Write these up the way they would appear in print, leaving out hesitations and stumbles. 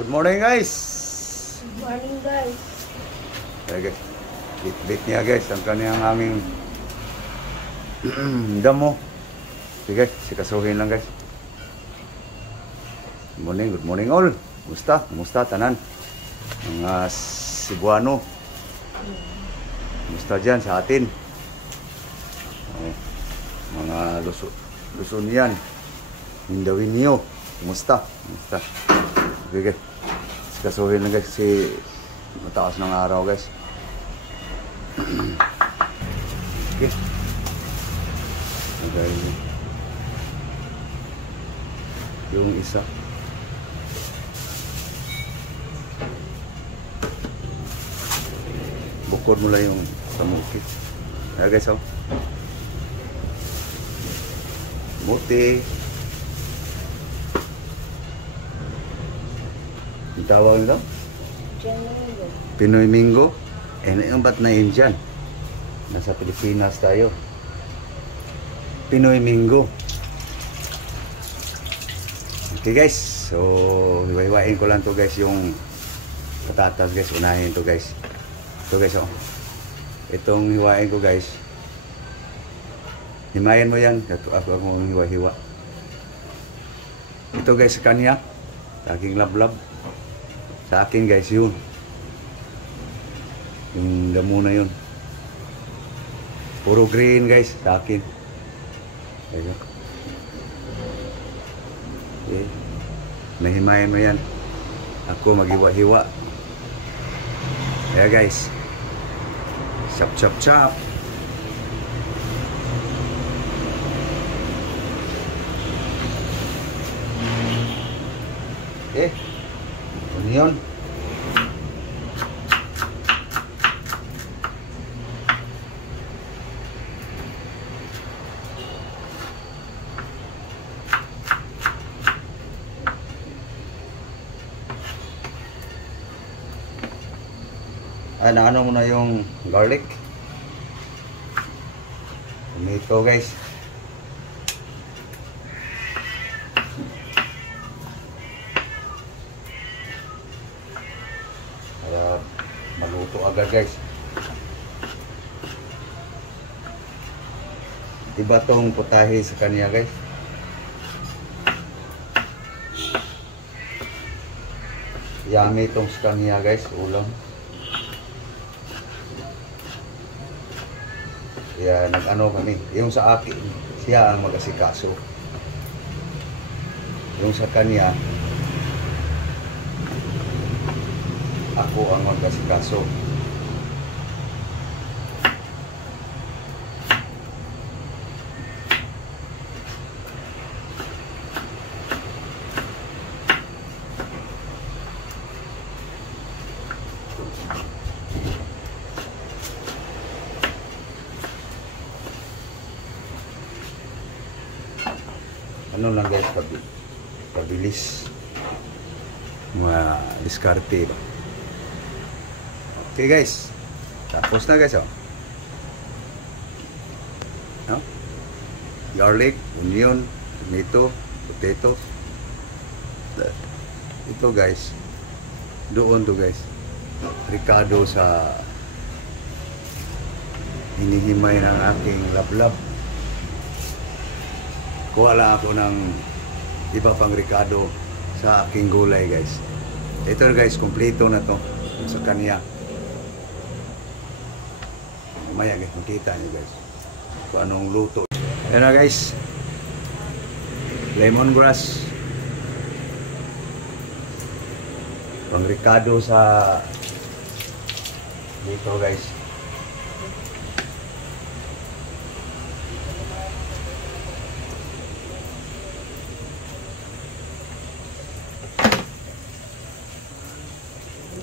Good morning guys. Good morning guys. Okay. Bit niya guys ang kaniyang aming damo. Sige, sikasuhin lang guys. Good morning all. Kumusta tanan? Mga Cebuano. Kumusta dyan sa atin? Mga Luzonian. Mindanao. Kumusta? Okay. Sikasuhin lang guys kasi mataas ng araw guys. Okay. Okay. Yung isa. Bukod mo lang yung pamukit. Ayan guys, oh. Muti. Ang tawag nito? Pinoy Mingo. Yung ba't na yun dyan? Nasa Pilipinas tayo. Pinoy Mingo. Okay guys. So, hiwa-hiwain ko lang to guys yung patatas guys. Unahin to guys. Ito guys, oh. Itong hiwain ko guys. Himayin mo yan. Ito ako hiwa-hiwa. Ito guys sa kanya. Sa aking lablab. Sa akin guys yun. Yung damo na yun. Puro green guys sa akin. Okay. Nahimayin mo yan. Ako maghiwa-hiwa. Ayan guys. Chop. Okay. Onion. Ano muna yung garlic. Tomato guys. Para maluto agad guys. Diba tong putahe sa kanya guys? Yummy tong sa kanya guys, ulam. Kaya nag-ano kami. Yung sa akin, siya ang mag-asikaso. Yung sa kanya, ako ang mag-asikaso. Ano lang guys, pabilis mga diskarte ba. Okay guys, tapos na guys, oh. No? Garlic, onion, tomato, potato. Ito guys, doon to guys, ricado sa hinihimay ng aking lablab. Kuha lang ako ng iba pang ricado sa aking gulay guys. Ito guys, kompleto na to sa kanya. Mamaya guys, makita nyo guys kung anong luto. Ayan na guys, lemongrass, pang ricado sa dito guys.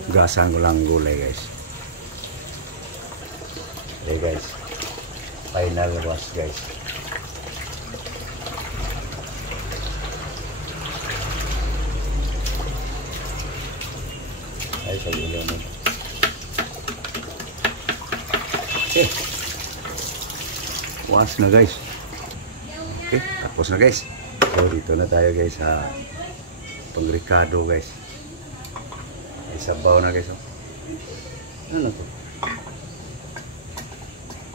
Gasan ko lang gulay guys. Okay guys, final wash guys. Ay, sa ilaw mo. Okay, wash na guys. Okay, tapos na guys. So dito na tayo guys sa pang-ricado guys. Isabaw na guys. Ano to?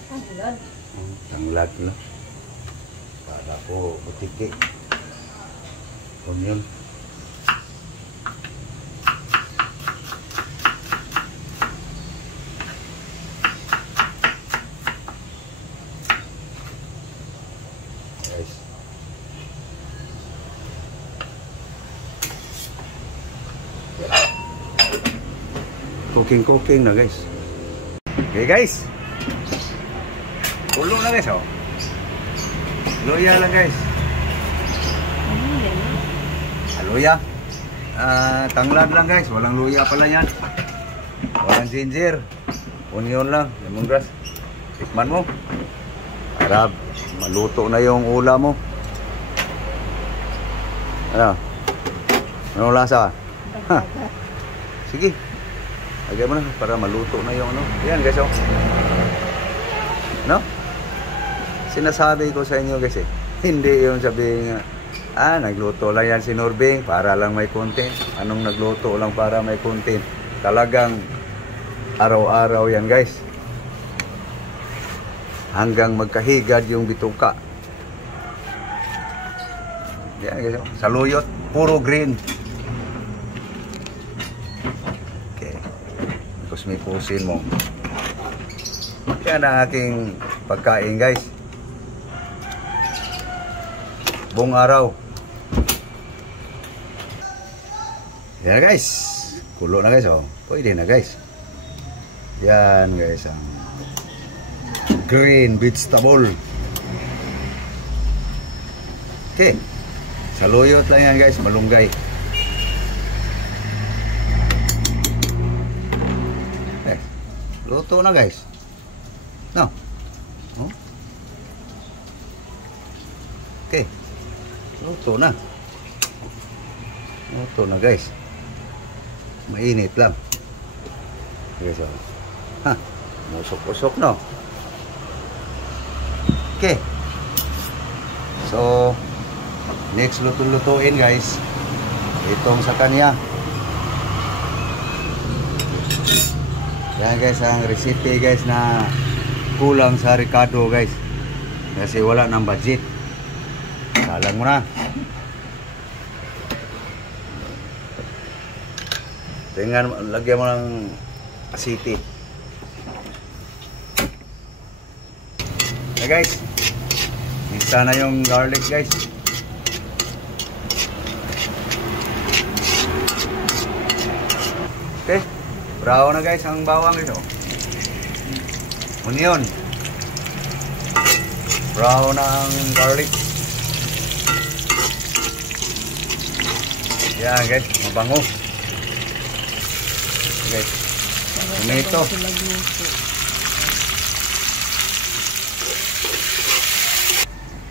Tanglad. Tanglad na. Para po butiki. Onion. Guys. Cooking na guys. Okay guys. Ulo na guys oh. Luya lang guys. Luya. Tanglad lang guys. Walang luya pala yan. Walang ginger. Onion lang. Lemongrass. Tikman mo. Para maluto na yung ulam mo. Ano? Anong lasa? Ha? Sige. Lagyan mo na para maluto na yung ano. Ayan guys oh. No? Sinasabi ko sa inyo guys eh. Hindi yung sabihin nga, nagluto lang yan si Norbing para lang may content. Anong nagluto lang para may content? Talagang araw-araw yan guys. Hanggang magkahigad yung bituka. Yan guys oh. Saluyot, puro green. Tapos may pusin mo. Yan ang aking pagkain guys. Buong araw. Yan guys. Kulo na guys oh. Pwede na guys. Yan guys ang green vegetable. Okay. Saluyot lang yan guys. Malunggay. Luto na guys. No. Oh. Okay. Luto na. Luto na guys. Mainit lang. Okay, so. Ha. Musok-usok no. Okay. So next luto-lutuin guys. Itong sa kanya. Yan guys ang recipe guys na kulang sa Ricardo guys. Kasi wala ng budget. Salang mo na. Tingnan, lagyan mo ng asiti. Okay guys. Misa na yung garlic guys. Okay. Brown na guys ang bawang ito. Onion. Brown ang garlic. Yan guys, mabango. Okay. Tomato.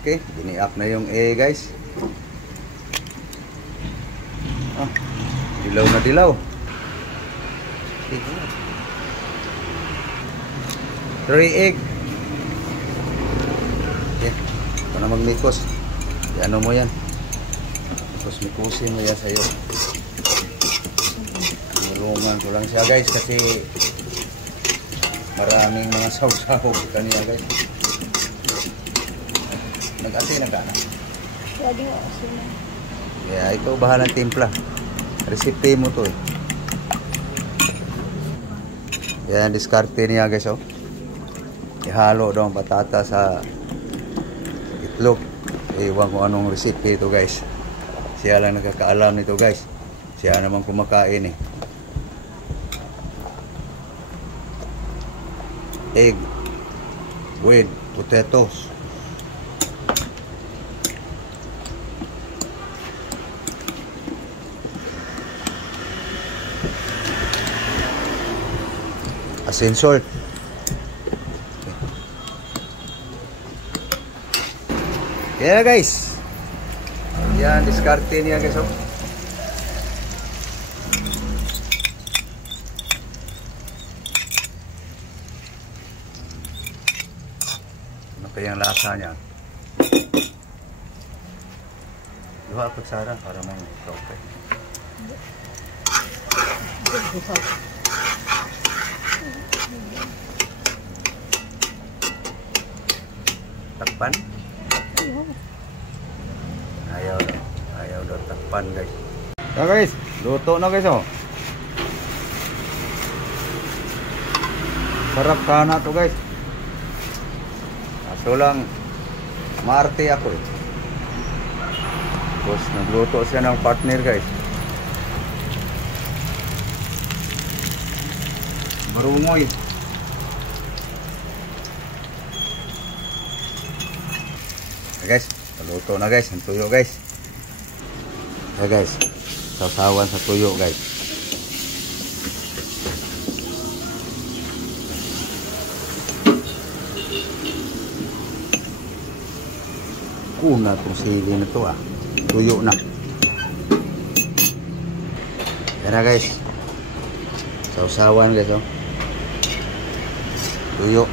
Okay, gini-up na yung guys. Dilaw na dilaw. 3 egg. Okay. Ito na magmikos. Ano mo yan? Tapos mikusin mo yan sa'yo. Tulungan ko lang siya guys kasi maraming mga sawsaw kanina guys. Nag-asin na ka na? Pwede nga asin na. Yeah, ikaw bahala ng timpla. Recipe mo to eh. Yan, diskarte niya guys oh. Ihalo daw ang patata sa itlog. Ewan ko anong recipe ito guys. Siya lang nakakaalam nito guys. Siya naman kumakain eh. Egg with potatoes. Asin, salt. Yan na guys. Yan, diskarte niya guys oh. Ano kayang lasa niya? Duha pagsara para may okay. Takpan? Ayaw daw takpan guys. So guys, luto na guys oh. Sarap sana to guys. Kaso lang maarte ako eh. Tapos nagluto siya ng partner guys. Marungoy. Guys, luto na guys, ang tuyo guys. Guys, sasawan sa tuyo guys. Kuna itong sili na to ah. Tuyo na. Yan na guys. Sausawan guys oh. Tuyo.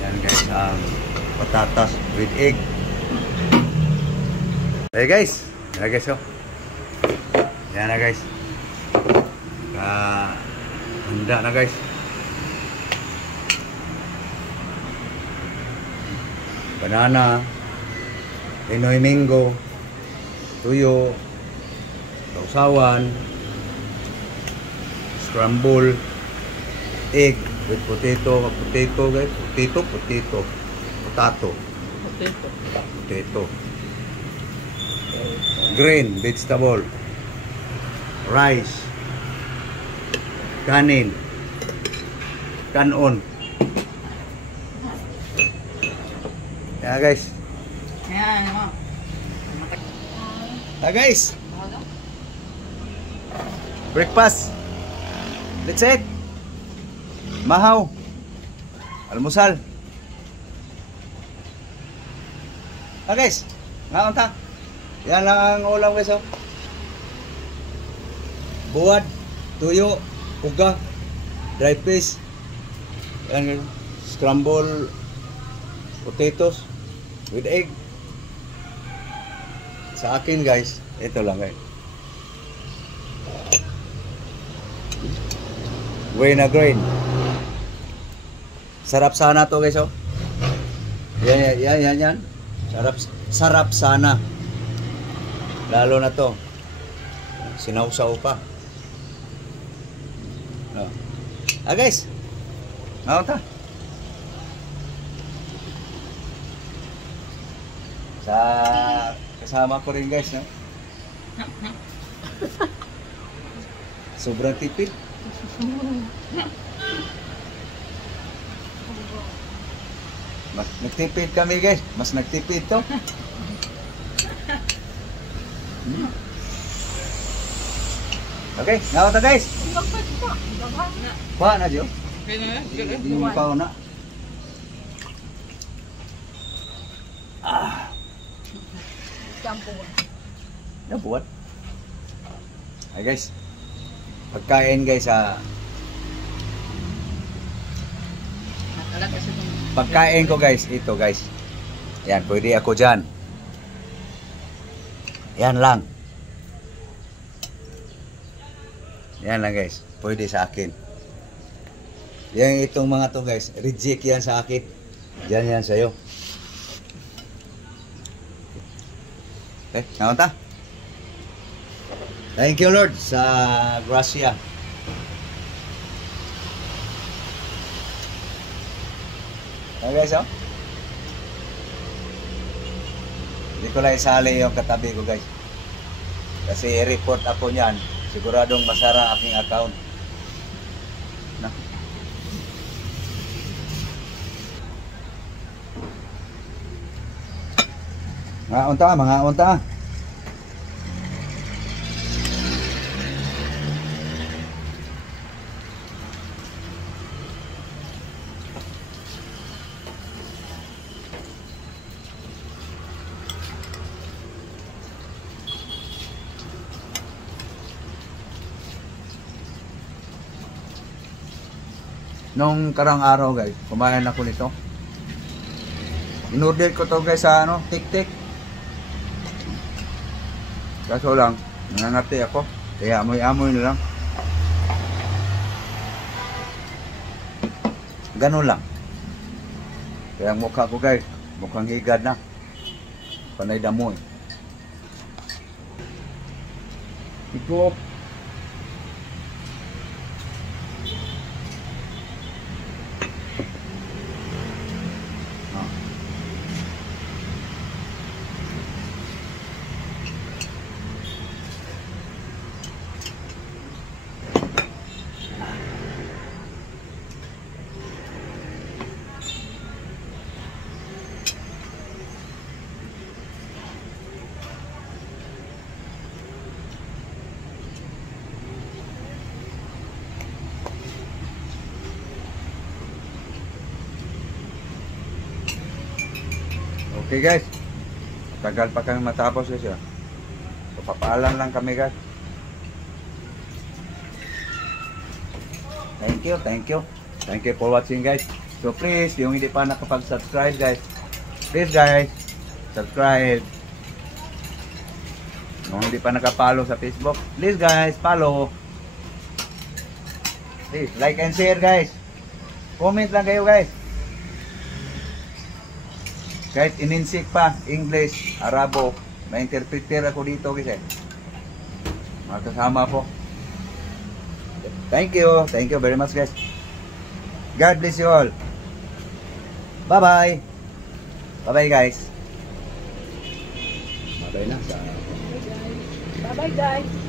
Yan guys ang patatas with egg. Hey guys. Yan na guys oh. Yan na guys. Handa na guys. Banana, Pinoy mango, tuyo, sausawan, scramble, egg with potato guys, potato, green vegetable, rice, kanin, kanon. Ya guys. Yan, mo. Guys. Breakfast. Let's eat. Mahaw. Almusal. Guys. Ngaon ta. Yan lang ang ulam guys oh. Buwad, tuyo, uga, dry fish. Yan, scramble potatoes with egg. Sa akin guys, ito lang guys. Buena grain. Sarap sana to guys oh. Yan. Sarap sana. Lalo na to. Sinausaw pa. No. Guys. Ngaon ta. Sa kasama ko rin guys no? Sobrang tipid. Mas nagtipid kami guys. Mas nagtipid to. Okay, ngaw ta guys. Ba na jo? Hindi mo pa na. Buat. Ay guys. Pagkain guys pagkain ko guys, ito guys. Yan, pwede ako dyan. Yan lang. Yan lang guys. Pwede sa akin. Yan itong mga to guys. Reject yan sa akin. Yan sa'yo. Okay, naunta. Thank you Lord sa grasya. Okay guys oh. Hindi ko lang isali yung katabi ko guys. Kasi i-report ako niyan. Siguradong masara aking account. Na. Mga unta. Nung karang araw guys, kumain ako nito. In-order ko to guys sa tik-tik. Kaso lang, nangangati ako. Kaya amoy-amoy na lang. Ganun lang. Kaya ang mukha ko guys, mukhang higad na. Panay damoy. Ito. Okay guys, tagal pa kami matapos guys. So, papaalam lang kami guys. Thank you. Thank you for watching guys. So please, yung hindi pa nakapag-subscribe guys, please guys, subscribe. Yung hindi pa nakapollow sa Facebook, please guys, follow. Please, like and share guys. Comment lang kayo guys. Kahit ininsik pa, English, Arabo, ma-interpreter ako dito kasi. Mga kasama po. Thank you very much guys. God bless you all. Bye-bye. Bye-bye guys. Bye-bye na. Bye-bye guys.